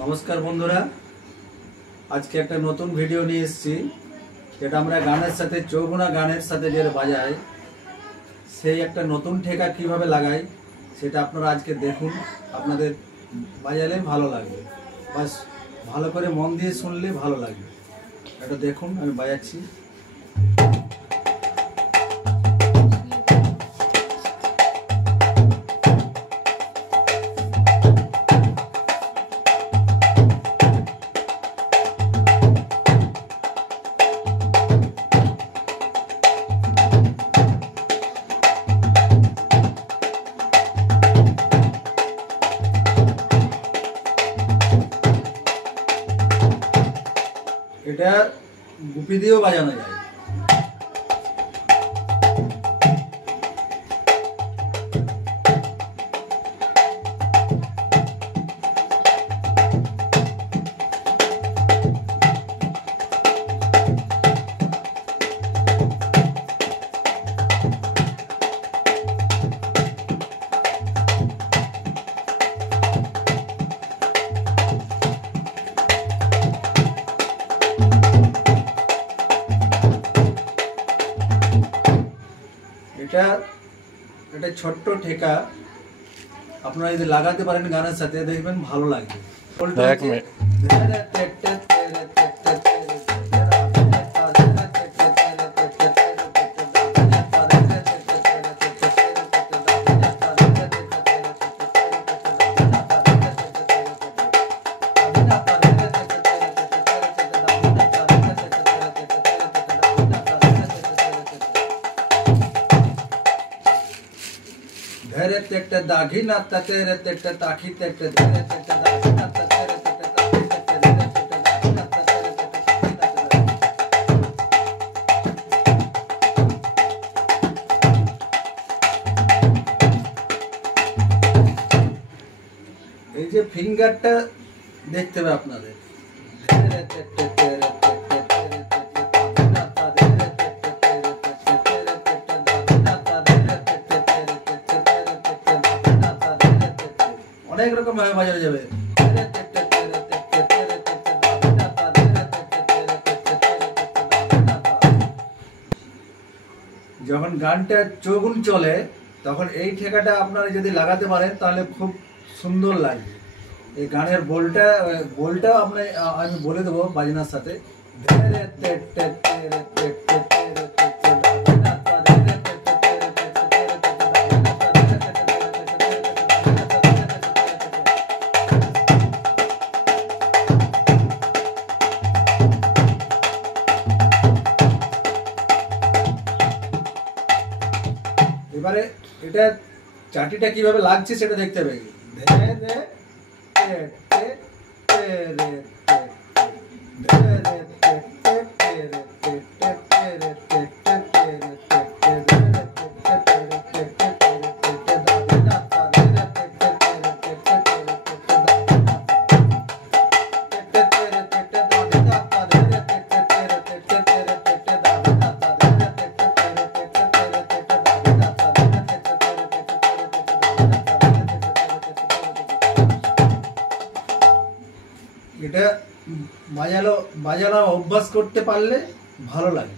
নমস্কার বন্ধুরা, আজকে একটা নতুন ভিডিও নিয়ে এসেছি। যেটা আমরা গানের সাথে চৌগুনা গানের সাথে যে বাজাই, সেই একটা নতুন ঠেকা কিভাবে লাগাই সেটা আপনারা আজকে দেখুন। আপনাদের বাজালে ভালো লাগবে, বাস ভালো করে মন দিয়ে শুনলে ভালো লাগবে। এটা দেখুন, আমি বাজাচ্ছি। এটা গুপি দিয়েও বাজানো যায়। এটা ছোট্ট ঠেকা, আপনারা যদি লাগাতে পারেন গানের সাথে দেখবেন ভালো লাগবে। ধরে তেটে দাঘি না তাতে রে তেটে তাখি তেটে ধরে তেটে দাঘি না তাতে রে তেটে তাখি তেটে ধরে তেটে দাঘি না তাতে রে তেটে এই যে ফিঙ্গারটা দেখতে হবে আপনাদের। ধরে তেটে তেরে অনেক রকম ভাবে বাজানো যাবে। যখন গানটা চৌগুন চলে তখন এই ঠেকাটা আপনারা যদি লাগাতে পারেন তাহলে খুব সুন্দর লাগবে। এই গানের বোলটা আমি বলে দেবো বাজনার সাথে। এবারে এটা চাটিটা কিভাবে লাগছে সেটা দেখতে হবে। এটা বাজানো অভ্যাস করতে পারলে ভালো লাগে।